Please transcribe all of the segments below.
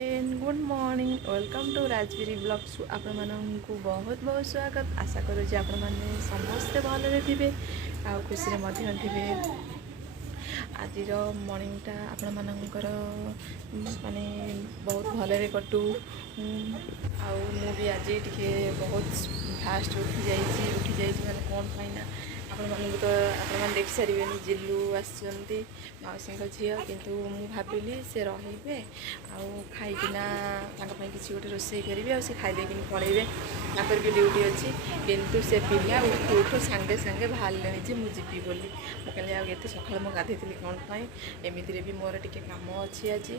Good morning welcome to Rajgiri blogs आपण मानक बहुत बहुत स्वागत आशा करुँच आपण मैंने समस्ते भलरे थे आ खुशी थे आज मॉर्निंगटा आपण मानकर माने बहुत भलरे कटू आउ भी आज टे बहुत फास्ट उठी जाइए मैंने कौन पाइना आपण मानक तो आप देख सारे जिलू आसती मौसी झी किंतु मु भाविली से रे खाईकिना किसी गोटे रोसे करेंगे आ खाईदे पलैबे भी ड्यूटी अच्छी किंतु से पिला उठू उठू सांगे सांगे बाहर मुझे बोली मुझे आते सका मुझे गाधे कौन पाई एमती भी मोर टे कम अच्छी आज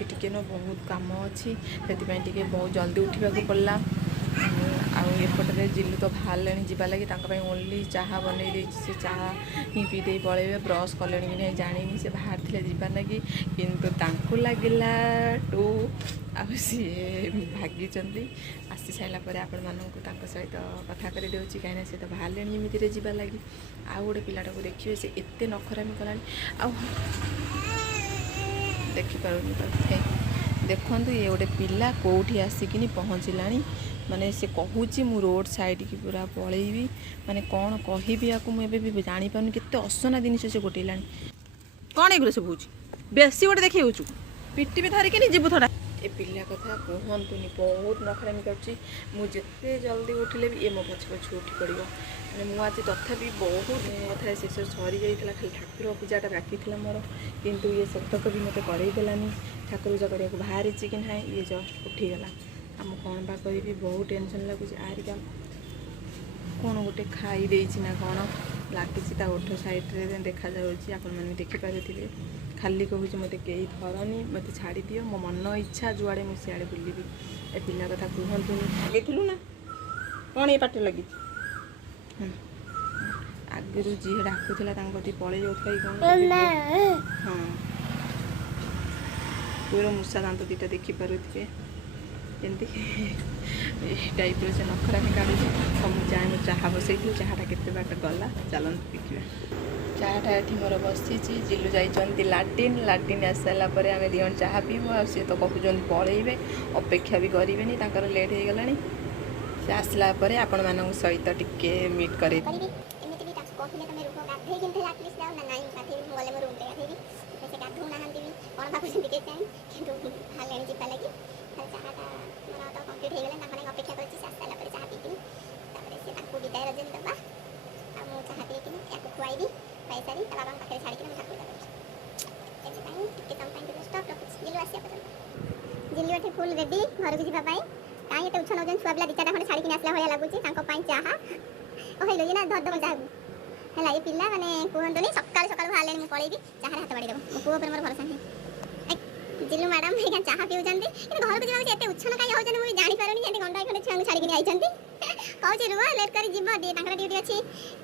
टे न बहुत कम अच्छी से बहुत जल्दी उठा पड़ा आउपटे जिलू तो बाहर जावा लगी ओनली चाहा बनई से चाहा ही पीदे पलैबे ब्रश कले कि नहीं जानी से बाहर थे जावार लगी किंतु लगिला टू आ सी भागी आसी सारापर आपण मानक सहित कथा कर दूसरी कहीं सी तो बाहर एमती जावार लगी आउ गोटे पिलाटा को देखिए से एत नखरामी कला देखिपार देखु ये गोटे पिला कौटी आसिक पहुँचला माने से कहूँ मु रोड साइड की पूरा पलैबी माने कौन कहबी या मुझे भी जापार के असना जिन से गोटेला कौन एगुलो सब हूँ बेसी गोटे देखे पिटी भी धरिकी नहीं जीव थोड़ा ए पिला कथा कहतुनि बहुत नखरामी करते जल्दी उठिले भी ये मो पछ पछ उठी पड़ो मैंने मुझे तथापि बहुत कथा शेष सरी जाइए खाली ठाकुर पूजाटा बाकी थी मोर किंतु ये सतक भी मत करदेलानी ठाकुर पूजा करने को बाहरी कि ना ये जस्ट उठीगला आम कौन बा करी बहुत टेंशन लगुच आरिका कौन गोटे खाई ना कौन लगी ओठ साइड्रे देखा मैंने देखिपारे खाली कहूँ मत कई धरनी मत छाड़ी दियो मो मन इच्छा जुआड़े मुझे सियाड़े बुलबी ए पिला कथा कहतुनि लगे ना कौन ये पाटे लगी आगु जी डाकुला पलि जाऊला हाँ पूरा मूषा दांत दुटा देखिपे एमती टाइप से नखरामी काढ़ी तो मुझे जाए चाहा बसई चाहटा के बाट गला चलते देखिए चाहटा ये मोर बसी जिलू जाइए लाट्रिन लाट्रिन आस सारापर आम दिजन चाह पीबू आ सी तो कहते पलैबे अपेक्षा भी करेंगे लेट हो गला से आसला आपण मान सहित टिके मीट कर अपेक्षा कर चाह पी विदाय रजन दबा चाह पी खुआई पैसा बाबा पाखे छाड़ी जिलू फुल रेडी घर को जावाई कहीं ये उछन छुआ पिला दिचाटा खंडे छाड़ी आसला भाया लगुच चाह कहल ना धरदम चाह है ये पिला मैंने कहतुनि सकाल सकाल बाहर मुझे पलैबी चाह हाथ बाड़ी देव मो पुओ पर मोर भरोसा नहीं जिलू मैडम ये चाह पीऊँ घर को जाते उछन कहीं होती मुझे जापारे जैसे घंटा खंडे छुआ छाड़ी आई कहूँ रुह लेट कर ड्यूटी अच्छी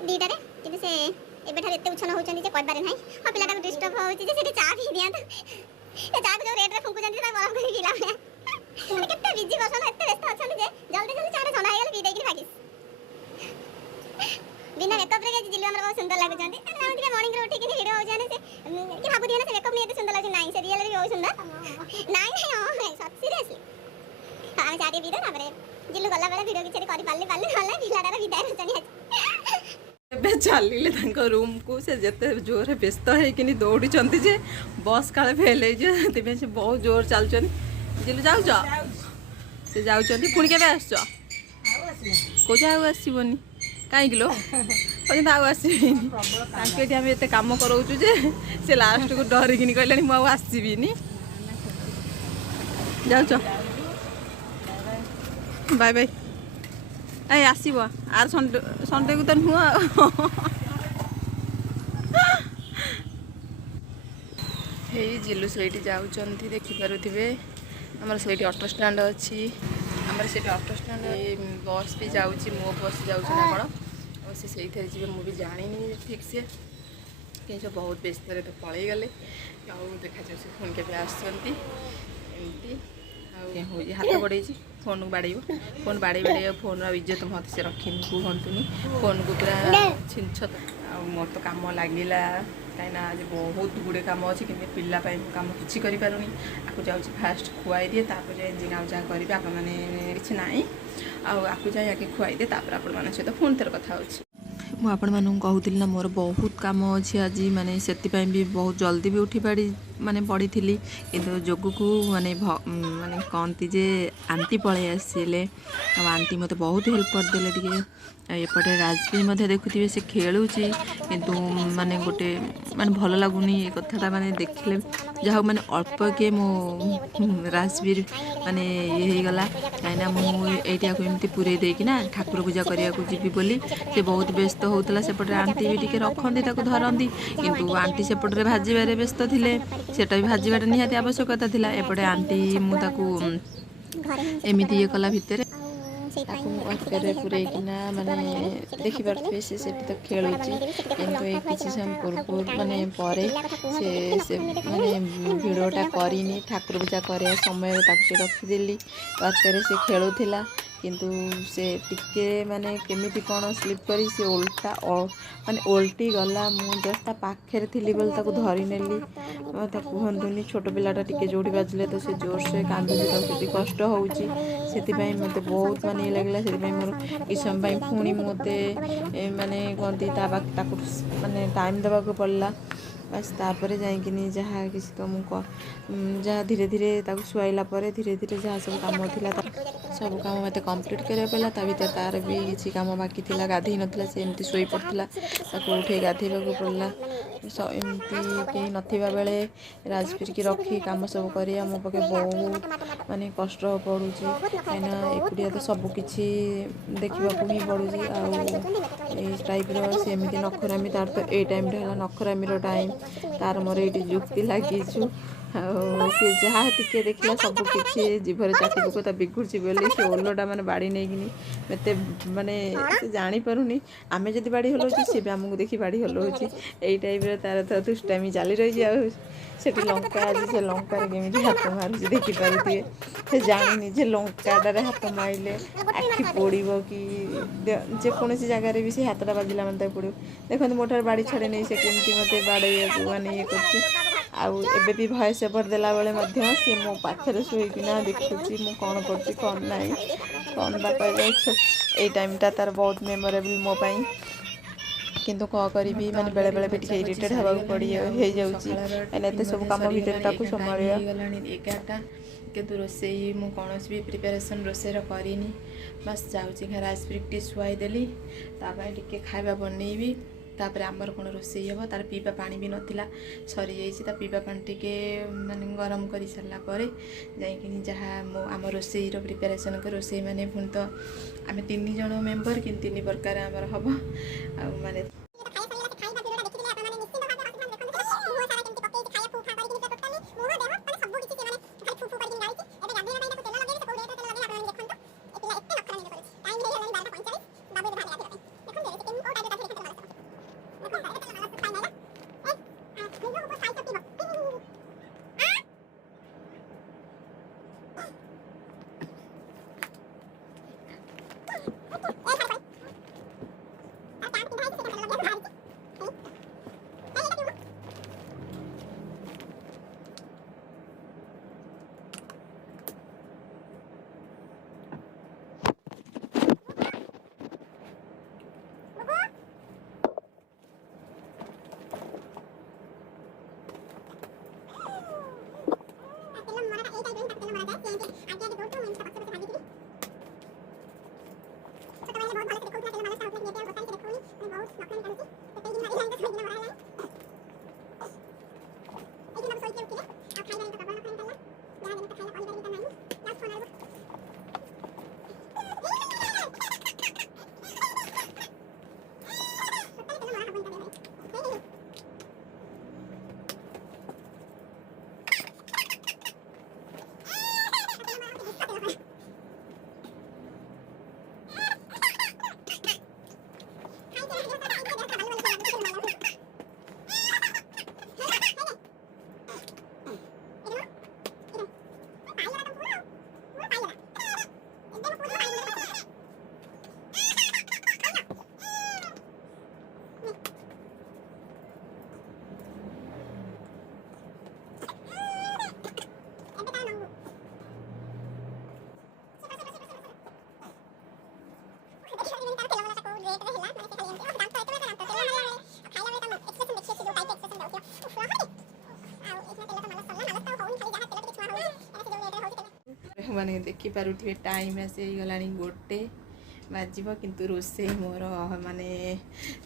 दुईटार कि से एबे उछन होती करबारे ना हाँ पिलाटा डिस्टर्ब होती चाह पी दिखाँ चाह जो रेट्रे फुंकुंट गरम कर पिला के बिजी पर्सन एत व्यस्त अच्छा जल्दी जल्दी चाह ठंडा हो पी देगी भागी बिना मेकअप रे जिलू हमर बहुत सुंदर लागुच मॉर्निंग रे उठिक वीडियो हो जाने से कि भाबु दिए ना से मेकअप नहीं सुंदर लागुच नहीं से रियल भी बहुत सुंदर नहीं हां सब सीरियसली हम चाहे वीडियो ना जिलू गला बेला वीडियो किछे करि पाले नले पिलाटार विदाय रचनी एबे चलिले तांको रूम को से जते जोर व्यस्त है कि दौड़ी चंती जे बस काले फेल है जे तिबे से बहुत जोर चल चनी जिलू जाउ से जाउ चंती पुणी केबे आछो को जाउ आसीबोनी कहीं किलो कहते आउ आसबी आम एत कम कराऊँ जे से लास्ट को डरिकी कहलानी मुझे आसबी जाऊच बाय बाय ए आसब आर संडे को तो नुह हे जिलू से जाऊँच देखिपे आमर से ऑटो स्टैंड अच्छी आमर से ऑटो स्टैंड बस भी जाऊँगी मो बस जाऊँ ना कौन से जी मुझे जानी ठीक से कि बहुत व्यस्त तो पलि गले देखा जाए फोन के आसमती हाथ बढ़े फोन को बाड़े फोन बाड़े बाड़े फोन इज्जत मत से रखी कहतुनि फोन को पूरा छिंछ मोर तो कम लगिला कहीं आज बहुत गुड़े कम अच्छे कि पिलापाई कम किसी करूँ आपको जाऊँगी फास्ट खुआई दिए तापर जाए जिना जहाँ करेंगे आप किसी ना आपको जाए आगे खुआई दिए तापर आपण सहित पुणी थर कथा होची ମୁଁ ଆପଣମାନଙ୍କୁ କହୁଥିଲି ନା ମୋର ବହୁତ କାମ ଅଛି ଆଜି ମାନେ ସେଥିପାଇଁ ବି ବହୁତ ଜଲ୍ଦି ବି ଉଠି ମାନେ ପଡ଼ିଥିଲି କିନ୍ତୁ ଯୋଗକୁ ମାନେ ମାନେ କହନ୍ତି ଯେ ଆଣ୍ଟି ପଳେଇ ଆସିଲେ ଆଉ ଆଣ୍ଟି ମୋତେ ବହୁତ ହେଲ୍ପ କରିଦେଲେ ଟିକେ ଏପଟେ ରାଜବୀର ମଧ୍ୟ ଦେଖୁଥିବେ ସେ ଖେଳୁଛି କିନ୍ତୁ ମାନେ ଗୋଟେ ମାନେ ଭଲ ଲାଗୁନି ଏ କଥାଟା ମାନେ ଦେଖିଲେ ଯାହା ହଉ ମାନେ ଅଳ୍ପ କିଏ ମୋ ରାଜବୀର ମାନେ ଇଏ ହେଇଗଲା କାହିଁକିନା ମୁଁ ଏଇଟାକୁ ଏମିତି ପୁରେଇ ଦେଇକିନା ଠାକୁର ପୂଜା କରିବାକୁ ଯିବି ବୋଲି ସେ ବହୁତ ବ୍ୟସ୍ତ ହେଉଥିଲା ସେପଟେ ଆଣ୍ଟି ବି ଟିକେ ରଖନ୍ତି ତାକୁ ଧରନ୍ତି କିନ୍ତୁ ଆଣ୍ଟି ସେପଟରେ ଭାଜିବାରେ ବ୍ୟସ୍ତ ଥିଲେ ସେଟା ବି ଭାଜିବାଟା ନିହାତି ଆବଶ୍ୟକତା ଥିଲା ଏପଟେ ଆଣ୍ଟି ମୁଁ ତାକୁ ଏମିତି ଇଏ କଲା ଭିତରେ ତାକୁ ମୁଁ ଅଟକାରେ ପୁରେଇକିନା ମାନେ ଦେଖିପାରୁଥିବେ ସେ ସେଠି ତ ଖେଳୁଛି କିନ୍ତୁ ଏଇ କିଛି ସମୟ ପୂର୍ବରୁ ମାନେ ପରେ ସେ ମାନେ ଭିଡ଼ିଓଟା କରିନି ଠାକୁର ପୂଜା କରିବା ସମୟରେ ତାକୁ ସେ ରଖିଦେଲି ଅଟକାରେ ସେ ଖେଳୁଥିଲା କିନ୍ତୁ ସେ ଟିକେ ମାନେ କେମିତି କ'ଣ ସ୍ଲିପ୍ କରି ସେ ଓଲଟା ମାନେ ଓଲଟି ଗଲା ମୁଁ ଜଷ୍ଟ ତା ପାଖରେ ଥିଲି ବୋଲି ତାକୁ ଧରି ନେଲି ତାକୁ କୁହନ୍ତୁନି ଛୋଟ ପିଲାଟା ଟିକେ ଯେଉଁଠି ବାଜିଲେ ତ ସେ ଜୋରସେ କାନ୍ଦୁଛି ତାକୁ କେତେ କଷ୍ଟ ହେଉଛି ସେଥିପାଇଁ ମୋତେ ବହୁତ ମାନେ ଇଏ ଲାଗିଲା ସେଥିପାଇଁ ମୋର କିଛି ସମୟ ପାଇଁ ପୁଣି ମୋତେ ମାନେ କୁହନ୍ତି ତାକୁ ମାନେ ଟାଇମ୍ ଦେବାକୁ ପଡ଼ିଲା ବାସ୍ ତାପରେ ଯାଇକିନି ଯାହା କିଛି ତ ମୁଁ ଯାହା ଧୀରେ ଧୀରେ ତାକୁ ଶୁଆଇଲା ପରେ ଧୀରେ ଧୀରେ ଯାହା ସବୁ କାମ ଥିଲା ସବୁ କାମ ମୋତେ କମ୍ପ୍ଲିଟ୍ କରିବାକୁ ପଡ଼ିଲା ତା ଭିତରେ ତାର ବି କିଛି କାମ ବାକି ଥିଲା ଗାଧେଇ ନଥିଲା ସେ ଏମିତି ଶୋଇ ପଡ଼ିଥିଲା ତାକୁ ଉଠେଇ ଗାଧେଇବାକୁ ପଡ଼ିଲା ଏମିତି କେହି ନଥିବା ବେଳେ ରାଜବୀରକି ରଖି କାମ ସବୁ କରିବା ମୋ ପାଖେ ବହୁତ ମାନେ କଷ୍ଟ ପଡ଼ୁଛି କାହିଁକିନା ଏକୁଟିଆ ତ ସବୁ କିଛି ଦେଖିବାକୁ ହିଁ ପଡ଼ୁଛି ଆଉ ଏଇ ଟାଇପ୍ର ସେ ଏମିତି ନଖରାମି ତାର ତ ଏଇ ଟାଇମ୍ଟା ହେଲା ନଖରାମିର ଟାଇମ୍ ତାର ମୋର ଏଇଠି ଯୁକ୍ତି ଲାଗିଛୁ ଆଉ ସେ ଯାହା ଟିକେ ଦେଖିଲା ସବୁ କିଛି ଜିଭରେ ଚାଟି ପକ ତା ବିଗୁଡ଼ୁଛି ବୋଲି ସେ ଓଲଟା ମାନେ ବାଡ଼ି ନେଇକିନି ଏତେ ମାନେ ସେ ଜାଣିପାରୁନି ଆମେ ଯଦି ବାଡ଼ି ହଲାଉଛୁ ସେ ବି ଆମକୁ ଦେଖି ବାଡ଼ି ହଲାଉଛି ଏଇ ଟାଇପ୍ର ତାର ତ ଦୁଷ୍ଟାମି ଚାଲି ରହିଛି ଆଉ ସେଠି ଲଙ୍କା ଅଛି ସେ ଲଙ୍କାରେ କେମିତି ହାତ ମାରୁଛି ଦେଖିପାରୁଥିବେ ସେ ଜାଣିନି ଯେ ଲଙ୍କାଟାରେ ହାତ ମାରିଲେ ଆଖି ପୋଡ଼ିବ କି ଯେକୌଣସି ଜାଗାରେ ବି ସେ ହାତଟା ବାଜିଲା ମାନେ ତାକୁ ପୋଡ଼ିବ ଦେଖନ୍ତୁ ମୋ ଠାରୁ ବାଡ଼ି ଛାଡ଼ି ନେଇ ସେ କେମିତି ମୋତେ ବାଡ଼େଇବାକୁ ମାନେ ଇଏ କରୁଛି ଆଉ ଏବେ ବି ଭଏସ୍ ଓଭର୍ ଦେଲାବେଳେ ମଧ୍ୟ ସିଏ ମୋ ପାଖରେ ଶୋଇକିନା ଦେଖୁଛି ମୁଁ କ'ଣ କରୁଛି କ'ଣ ନାହିଁ କ'ଣ ବା କହିବେ ଏଇ ଟାଇମ୍ଟା ତାର ବହୁତ ମେମୋରେବଲ୍ ମୋ ପାଇଁ କିନ୍ତୁ କ'ଣ କରିବି ମାନେ ବେଳେବେଳେ ବି ଟିକେ ଇରିଟେଟ୍ ହେବାକୁ ହେଇଯାଉଛି କାହିଁକିନା ଏତେ ସବୁ କାମ ଭିତରେ ତାକୁ ସମ୍ଭାଳିବା ହେଇଗଲାଣି 11ଟା କିନ୍ତୁ ରୋଷେଇ ମୁଁ କୌଣସି ବି ପ୍ରିପାରେସନ୍ ରୋଷେଇର କରିନି ବାସ୍ ଯାଉଛି ରାଜବୀର ଟିକେ ଶୁଆଇ ଦେଲି ତା ପାଇଁ ଟିକେ ଖାଇବା ବନେଇବି ତାପରେ ଆମର କ'ଣ ରୋଷେଇ ହେବ ତାର ପିଇବା ପାଣି ବି ନଥିଲା ସରିଯାଇଛି ତା ପିଇବା ପାଣି ଟିକେ ମାନେ ଗରମ କରି ସାରିଲା ପରେ ଯାଇକିନି ଯାହା ଆମ ରୋଷେଇର ପ୍ରିପାରେସନ୍ ରୋଷେଇ ମାନେ ପୁଣି ତ ଆମେ 3 ଜଣ ମେମ୍ବର କିନ୍ତୁ 3 ପ୍ରକାର ଆମର ହେବ ଆଉ ମାନେ ମାନେ ଦେଖିପାରୁଥିବେ ଟାଇମ୍ ଆସି ହେଇଗଲାଣି 1 ବାଜିବ, କିନ୍ତୁ ରୋଷେଇ ମୋର ମାନେ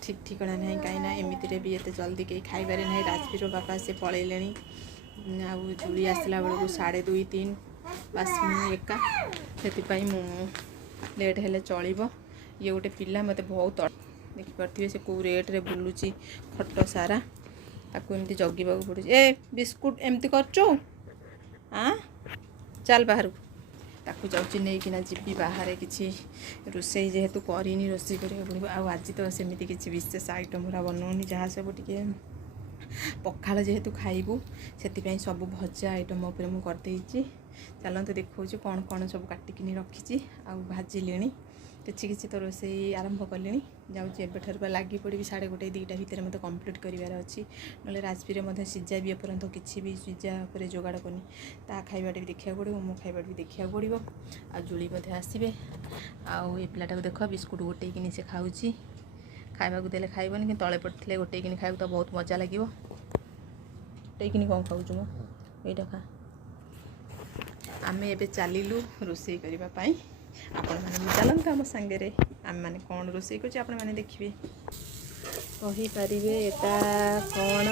ଠିକ୍ ଠିକଣା ନାହିଁ। କାହିଁକିନା ଏମିତିରେ ବି ଏତେ ଜଲ୍ଦି କେହି ଖାଇବାରେ ନାହିଁ। ରାଜବୀର ବାପା ସେ ପଳେଇଲେଣି, ଆଉ ଜୁଳି ଆସିଲା ବେଳକୁ 2:30 3 ବାସ୍ ମୁଁ ଏକା, ସେଥିପାଇଁ ମୁଁ ଲେଟ୍ ହେଲେ ଚଳିବ। ଇଏ ଗୋଟେ ପିଲା ମୋତେ ବହୁତ ଦେଖିପାରୁଥିବେ, ସେ କେଉଁ ରେଟ୍ରେ ବୁଲୁଛି ଖଟ ସାରା, ତାକୁ ଏମିତି ଜଗିବାକୁ ପଡ଼ୁଛି। ଏ ବିସ୍କୁଟ୍ ଏମିତି କରୁଛୁ, ଚାଲ ବାହାରକୁ। ତାକୁ ଯାଉଛି ନେଇକିନା ଯିବି ବାହାରେ, କିଛି ରୋଷେଇ ଯେହେତୁ କରିନି ରୋଷେଇ କରିବାକୁ ପଡ଼ିବ। ଆଉ ଆଜି ତ ସେମିତି କିଛି ବିଶେଷ ଆଇଟମ୍ ଗୁଡ଼ା ବନାଉନି, ଯାହା ସବୁ ଟିକେ ପଖାଳ ଯେହେତୁ ଖାଇବୁ, ସେଥିପାଇଁ ସବୁ ଭଜା ଆଇଟମ୍ ଉପରେ ମୁଁ କରିଦେଇଛି। ଚାଲନ୍ତୁ ଦେଖାଉଛି କ'ଣ କ'ଣ ସବୁ କାଟିକିନି ରଖିଛି, ଆଉ ଭାଜିଲିଣି କିଛି କିଛି ତ ରୋଷେଇ ଆରମ୍ଭ କଲିଣି। ଯାଉଛି ଏବେଠାରୁ ବା ଲାଗି ପଡ଼ିବି, 1:30 2ଟା ଭିତରେ ମୋତେ କମ୍ପ୍ଲିଟ୍ କରିବାର ଅଛି। ନହେଲେ ରାଜବୀର ମଧ୍ୟ ସିଝା ବି ଏପର୍ଯ୍ୟନ୍ତ କିଛି ବି ସିଝା ଉପରେ ଯୋଗାଡ଼ କରିନି। ତା ଖାଇବାଟା ବି ଦେଖିବାକୁ ପଡ଼ିବ, ମୋ ଖାଇବାଟା ବି ଦେଖିବାକୁ ପଡ଼ିବ। ଆଉ ଜୁଳି ମଧ୍ୟ ଆସିବେ। ଆଉ ଏ ପିଲାଟାକୁ ଦେଖ, ବିସ୍କୁଟ୍ ଗୋଟେଇକିନି ସେ ଖାଉଛି। ଖାଇବାକୁ ଦେଲେ ଖାଇବନି, କିନ୍ତୁ ତଳେ ପଡ଼ିଥିଲେ ଗୋଟେଇକିନି ଖାଇବାକୁ ତ ବହୁତ ମଜା ଲାଗିବ। ଗୋଟେଇକିନି କ'ଣ ଖାଉଛୁ ମୁଁ, ଏଇଟା ଖା। ଆମେ ଏବେ ଚାଲିଲୁ ରୋଷେଇ କରିବା ପାଇଁ। ଆପଣମାନେ ବି ଚାଲନ୍ତୁ ଆମ ସାଙ୍ଗରେ। ଆମେମାନେ କ'ଣ ରୋଷେଇ କରୁଛୁ ଆପଣମାନେ ଦେଖିବେ, କହିପାରିବେ ଏଟା କ'ଣ,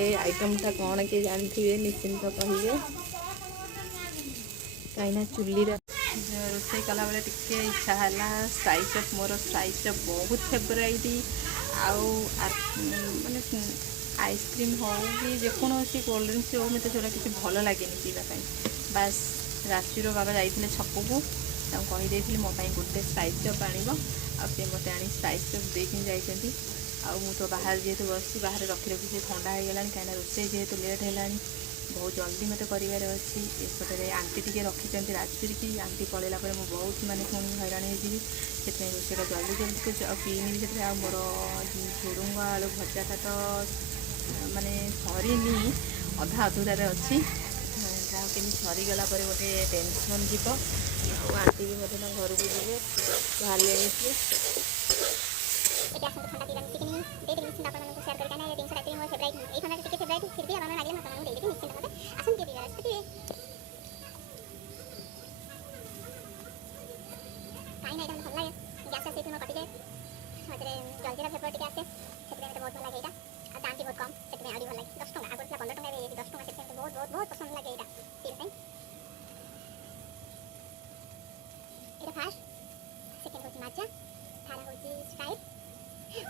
ଏ ଆଇଟମ୍ଟା କ'ଣ କିଏ ଜାଣିଥିବେ ନିଶ୍ଚିନ୍ତ କହିବେ। କାହିଁକିନା ଚୁଲିରେ ରୋଷେଇ କଲାବେଳେ ଟିକେ ଇଚ୍ଛା ହେଲା ସ୍ପାଇସ୍ ଚପ୍, ମୋର ସ୍ପାଇସ୍ ଚପ୍ ବହୁତ ଫେଭରାଇଟ୍। ଆଉ ମାନେ ଆଇସ୍କ୍ରିମ୍ ହେଉ କି ଯେକୌଣସି କୋଲ୍ଡ ଡ୍ରିଙ୍କସ୍ ହେଉ, ମୋତେ ସେଗୁଡ଼ା କିଛି ଭଲ ଲାଗେନି ପିଇବା ପାଇଁ। ବାସ୍ ରାଜବୀର ବାବା ଯାଇଥିଲେ ଛକକୁ, ତାଙ୍କୁ କହିଦେଇଥିଲି ମୋ ପାଇଁ ଗୋଟେ ସ୍ପାଇସ୍ ଚପ୍ ଆଣିବ, ଆଉ ସେ ମୋତେ ଆଣି ସ୍ପାଇସ୍ ଚପ୍ ଦେଇକିନି ଯାଇଛନ୍ତି। ଆଉ ମୁଁ ତ ବାହାରେ ଯେହେତୁ ବସିଛି, ବାହାରେ ରଖି ରଖି ସେ ଥଣ୍ଡା ହେଇଗଲାଣି, କାହିଁକିନା ରୋଷେଇ ଯେହେତୁ ଲେଟ୍ ହେଲାଣି, ବହୁତ ଜଲ୍ଦି ମୋତେ କରିବାର ଅଛି। ଏପଟରେ ଆଣ୍ଟି ଟିକେ ରଖିଛନ୍ତି ରାଜବୀର କି, ଆଣ୍ଟି ପଳେଇଲା ପରେ ମୁଁ ବହୁତ ମାନେ ପୁଣି ହଇରାଣ ହେଇଯିବି, ସେଥିପାଇଁ ରୋଷେଇଟା ଜଲ୍ଦି କରୁଛି। ଆଉ ପିଇନି ବି ସେଥିରେ। ଆଉ ମୋର ଝୁଡ଼ୁଙ୍ଗ ଆଳୁ ଭଜାଟା ତ ମାନେ ସରିନି, ଅଧା ଅଧୁରାରେ ଅଛି। ଯାହା କେମିତି ସରିଗଲା ପରେ ଗୋଟେ ଟେନସନ୍ ଯିବ। ଆଉ ଆଣ୍ଟି ବି ମଧ୍ୟ ତାଙ୍କ ଘରକୁ ଯିବେ, ବାହାରିଲେଣି ସିଏ। ଏଠି ଆସନ୍ତୁ ଥଣ୍ଡା ପିଇବା ମିଶିକିନି ଦେଇଦେବି ନିଶ୍ଚିନ୍ତ ଆପଣମାନଙ୍କୁ ସେୟାର କରି, କାହିଁକିନା ଏ ଜିନିଷଟା ଆକ୍ଚୁଆଲି ମୋର ଫେଭରାଇଟ୍। ଏଇ ଥଣ୍ଡାଟା ଟିକେ ଫେଭରାଇଟ୍, ଫିର୍ ବି ଆପଣମାନେ ଲାଗିଲେ ମୁଁ ଆପଣମାନଙ୍କୁ ଦେଇଦେବି ନିଶ୍ଚିନ୍ତ ଭାବେ। ଆସନ୍ତୁ ଟିକେ ପିଇବା ପିଇବେ। କାହିଁକିନା ଏଇଟା ମୋତେ ଭଲ ଲାଗେ, ଗ୍ୟାସ୍ ସେଇଠି ମୋର କଟିଯାଏ, ମଝିରେ ଜଲ୍ଦିର ଫେଭର ଟିକେ ଆସେ, ସେଥିପାଇଁ ମୋତେ ବହୁତ ଭଲ ଲାଗେ ଏଇଟା। ଆଉ ଦାମ୍ ବି ବହୁତ କମ୍, ସେଥିପାଇଁ ଆହୁରି ଭଲ ଲାଗେ। 10 ଟଙ୍କା, ଆଗରୁ ଥିଲା 15 ଟଙ୍କା, ଏବେ 10 ଟଙ୍କା, ସେଥିପାଇଁ ମୋତେ ବହୁତ ବହୁତ ବହୁତ ପସନ୍ଦ ଲାଗେ ଏଇଟା ପିଇବା ପାଇଁ। ଏଇଟା ଫାର୍ଷ୍ଟ, ସେକେଣ୍ଡ ହେଉଛି ମାଜା, ଥାର୍ଡ଼ ହେଉଛି ସ୍ପ୍ରାଇଟ୍,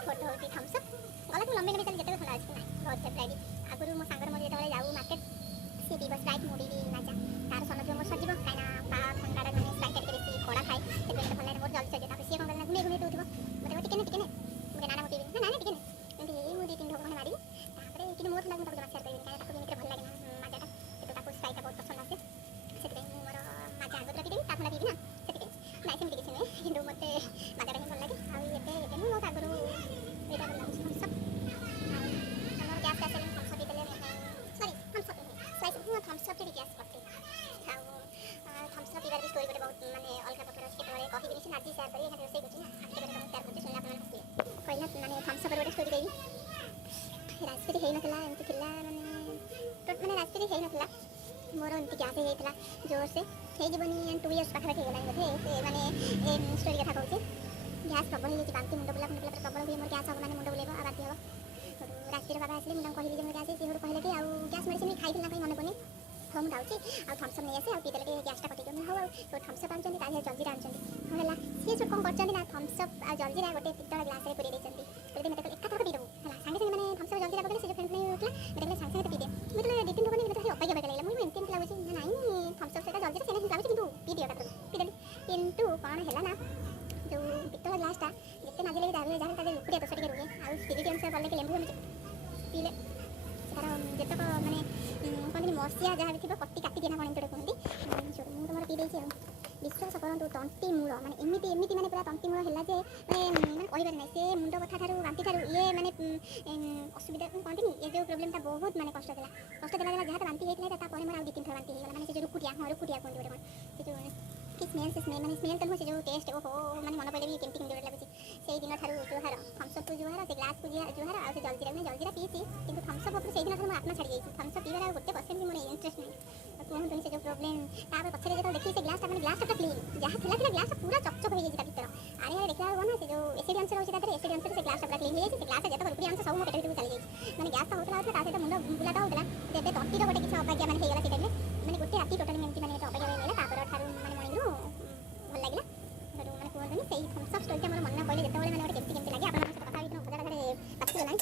ଫୋର୍ଥ ହେଉଛି ଥମ୍ସ ଅପ୍। ଗଲାଠୁ ଲମ୍ବେଇ ଲମ୍ବେଇ ଚାଲି ଯେତେବେଳେ ଥଣ୍ଡା ଅଛି ନାହିଁ, ବହୁତ ଫେଭରାଇଟ୍। ଆଗରୁ ମୋ ସାଙ୍ଗର ମୋର ଯେତେବେଳେ ଯାଉ ମାର୍କେଟ, ସିଏ ପିଇବ ସ୍ପ୍ରାଇଟ୍, ମୁଁ ପିଇବି ମାଜା। ତାର ସନଯିବ ମୋର ସରିଯିବ, କାହିଁକିନା ତା ଥଣ୍ଡାଟା ମାନେ ସ୍ପ୍ରାଇଟ୍ଟା ଟିକେ ବେଶୀ କଡ଼ା ଥାଏ, ସେଥିପାଇଁ ମୋତେ ଭଲ ଲାଗେ, ମୋର ଜଲ୍ଦି ସରିଯିବ। ତାପରେ ସିଏ କ'ଣ କରେ ନା ଘୁମେଇ ଘୁମେଇ ପିଉଥିବ, ମୋତେ କହିବ ଟିକେ ନେ, ମୁଁ ନା ମୁଁ ପିଇବିନି, ନା ଟିକେ ନେ, ଏମିତି ହେଇ ମୁଁ 2-3 ଢୋକ ଖଣ୍ଡେ ମାରିବି। ତାପରେ କିନ୍ତୁ ମୋ ଥଣ୍ଡା ମୁଁ ତାକୁ ଜମା ସେୟାର କରିବିନି, କାହିଁକିନା ତାକୁ ଏମିତିରେ ଭଲ ଲାଗେ ନା ମାଜାଟା, କିନ୍ତୁ ତାକୁ ସ୍ପ୍ରାଇଟ୍ଟା ବହୁତ ପସନ୍ଦ ଆସେ, ସେଥିପାଇଁ ମୁଁ ମୋର ମାଜା ଆଗତୁରା ପିଇଦେବି, ତା ଥଣ୍ଡା ପିଇବି ନା, ସେଥିପାଇଁ। ନାଇଁ ସେମିତି କିଛି ନୁହେଁ, କିନ୍ତୁ ମୋତେ ମାଜାଟା ହିଁ ଭଲ ଲାଗେ। ଆଉ ଏବେ ମୁଁ ବହୁତ ଆଗରୁ ଏଇଟା ଭଲ ଲାଗୁଛି ଥମ୍ସ ଅପ୍। ଆଉ ଆମର ଗ୍ୟାସ୍ ହେଲେ ଥମ୍ସ ଅପ୍ ପିଇଦେଲେ ସରି ଥମ୍ସ ଅପ୍ ନୁହେଁ, ଥମ୍ସ ଅପ୍ ଟିକେ ଗ୍ୟାସ୍ କଟେ। ଆଉ ଥମ୍ସ ଅପ୍ ପିଇବାର ବି ଷ୍ଟୋରି ଗୋଟେ ବହୁତ ମାନେ ଅଲଗା ପ୍ରକାର ଅଛି, କେତେବେଳେ କହିବି ନିଶ୍ଚିତ, ଆଜି ସେୟାର କରିବି, ଏখানে ରୋଷେଇ କରୁଛି ନା, କେତେବେଳେ ମୁଁ ସେୟାର କରୁଛି, ଶୁଣିଲେ ଆପଣମାନେ ହସିବେ। କହିଲା ମାନେ ଥମ୍ସ ଅପ୍ର ଗୋଟେ ଷ୍ଟୋରି ଦେବି। ରାଜବୀର ହେଇନଥିଲା, ଏମିତି ଥିଲା ମାନେ ରାଜବୀର ହେଇନଥିଲା, ମୋର ଏମିତି ଗ୍ୟାସ୍ ହେଇଯାଇଥିଲା ଜୋରସେ, ହେଇଯିବନି 2 ଇୟର୍ସ ପାଖାପାଖି ହେଇଗଲାଣି ବୋଧେ। ସେ ମାନେ ଏ ଷ୍ଟୋରି କଥା କହୁଛି। ଗ୍ୟାସ୍ ପ୍ରବଳ ହେଇଯାଇଛି, ବାନ୍ତି, ମୁଣ୍ଡ ବୁଲା ପ୍ରବଳ ହୁଏ, ମୋର ଗ୍ୟାସ୍ ହେବ ମାନେ ମୁଣ୍ଡ ବୁଲେଇବ ଆଉ ବାନ୍ତି ହେବ। ରାଜବୀର ବାବା ଆସିଲେ, ମୁଁ ତାଙ୍କୁ କହିଲି ଯେ ମୋର ଗ୍ୟାସ୍ ହେଇଛି, ସେ କହିଲେ କି ଆଉ ଗ୍ୟାସ୍ ମେଡ଼ିସିନ୍ ଖାଇଥିଲି ନା ପାଇଁ ମନେ ପଡ଼ୁନି, ହଉ ମୁଁ ଯାଉଛି ଆଉ ଥମ୍ସ ଅପ୍ ନେଇ ଆସେ, ଆଉ ପିଇଦେଲେ ଟିକେ ଗ୍ୟାସ୍ଟା କଟିଯିବ। ହଉ ଆଉ ଥମ୍ସ ଅପ୍ ଆଣୁଛନ୍ତି, ତା ଦେହରେ ଜଲଜିରା ଆଣୁଛନ୍ତି। ହଉ ହେଲା, ସିଏ ସବୁ କ'ଣ କରିଛନ୍ତି ନା ଥମ୍ସ ଅପ୍ ଆଉ ଜଲଜିରା ଗୋଟେ ପିତ୍ତଳ ଗ୍ଲାସ୍ରେ ପୁରେଇ ଦେଇଛନ୍ତି। ମୋତେ ଏକାଥରକେ ପିଇଦେବୁ ହେଲା, ସାଙ୍ଗେ ସାଙ୍ଗେ ମାନେ ଥମ୍ସ ଅପ୍ ଜଲଜିରା ପକେଇଲେ, ସେ ଯେଉଁ ଫେଣ୍ଟ ଉଠିଲା, ମୋତେ ସାଙ୍ଗେ ସାଙ୍ଗେ ପିଇଦେ। ମୁଁ ଯେତେବେଳେ 2-3 ଢୋକ ନେଲି, ମୋତେ ଭାରି ଅବାଗିଆ ଲାଗୁଥିଲା, ମୁଁ ଏମିତି ଲାଗୁଛି ନା ନାଇଁ ଥମ୍ସ ଅପ୍ ସହିତ ଜଲଜିରା ସେମିତି ଲାଗୁଛି, କିନ୍ତୁ ପିଇଦିଅ ଏକାଥରକେ, ପିଇଦେଲି। କିନ୍ତୁ କ'ଣ ହେଲା ନା, ଯେଉଁ ପିତ୍ତଳ ଗ୍ଲାସ୍ଟା ଯେତେ ମାଜିଲେ ବି ଯାହାହେଲେ ତା ଦେହରେ ଲୁକୁରିଆ ଦୋଷ ଟିକେ ରୁହେ। ଆଉ ସ୍ପିରିଟ୍ ଅନୁସାରେ କଲେ କି ଲେମ୍ବୁ ପିଇଲେ ତାର ଯେତେକ ମାନେ କହନ୍ତିନି ମସିଆ ଯାହା ବି ଥିବ କଟି କାଟିଦିଏ ନା କ'ଣ ଏମିତି ଗୋଟେ କୁହନ୍ତି। ମୁଁ ତ ମୋର ପିଇ ଦେଇଛି। ଆଉ ବିଶ୍ୱାସ କରନ୍ତୁ, ତଣ୍ଟି ମୂଳ ମାନେ ଏମିତି ମାନେ ପୁରା ତଣ୍ଟି ମୂଳ ହେଲା ଯେ ମାନେ କହିବାର ନାହିଁ। ସେ ମୁଣ୍ଡ କଥା ଠାରୁ ବାନ୍ତି ଠାରୁ ଇଏ ମାନେ ଅସୁବିଧା କହନ୍ତିନି, ଏ ଯେଉଁ ପ୍ରୋବ୍ଲେମ୍ଟା ବହୁତ ମାନେ କଷ୍ଟ ଦେଲା ଯାହା ବାନ୍ତି ହେଇଥିଲା, ତାପରେ ମୋର ଆଉ 2-3 ଥର ବାନ୍ତି ହେଇଗଲା। ମାନେ ସେ ଯେଉଁ ରୁକୁଟିଆ କୁହନ୍ତି ଗୋଟେ କ'ଣ, ସେ ଯେଉଁ कि स्मेल से स्मेल माने स्मेल तो से जो टेस्ट ओहो माने मन पड़े भी केमती केमती डर लागुची से दिन थारु जुहार थम्स अप जुहार से ग्लास को जुहार आ से जलजीरा पीसी किंतु थम्स अप ऊपर से दिन थारु मो आत्मा छाड़ी जाई थम्स अप पीबार आ गोटे परसेंट भी मोर इंटरेस्ट नहीं कहूँ से जो प्रोब्लेम तापर पछरे जो देखी से ग्लास मैंने ग्लास क्लीन जहाँ थिला ग्लास पूरा चकचक हो जाए भीतर आने देखला ना से जो एसिड अंश रही है एसिड अंश से ग्लास पूरा क्लीन हो जाए ग्लास जत उपरी अंश सब मो पेट चली जाए मैंने गैस तो होता है मुंड बुलाटा होता है तटीर गोटे किसी अपाज्ञा मैंने होगा से टाइम मैंने गोटे राति टोटाली एमती मैंने अपाज्ञा मिला तापर ठार मैंने मणिरू भल लगे मैंने कहते से थम्स अप स्टोरी मोर मन पड़े जो मैंने गोटे केमती लगे आप कथा भजा घरे पाचिगला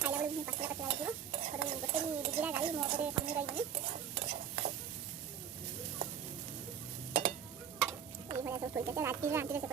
खाइला बेलू पाचिला पाचिला लगे गोटे भी दिगड़ा गाड़ी मो कमी रही ये सब स्टोरी आंटी से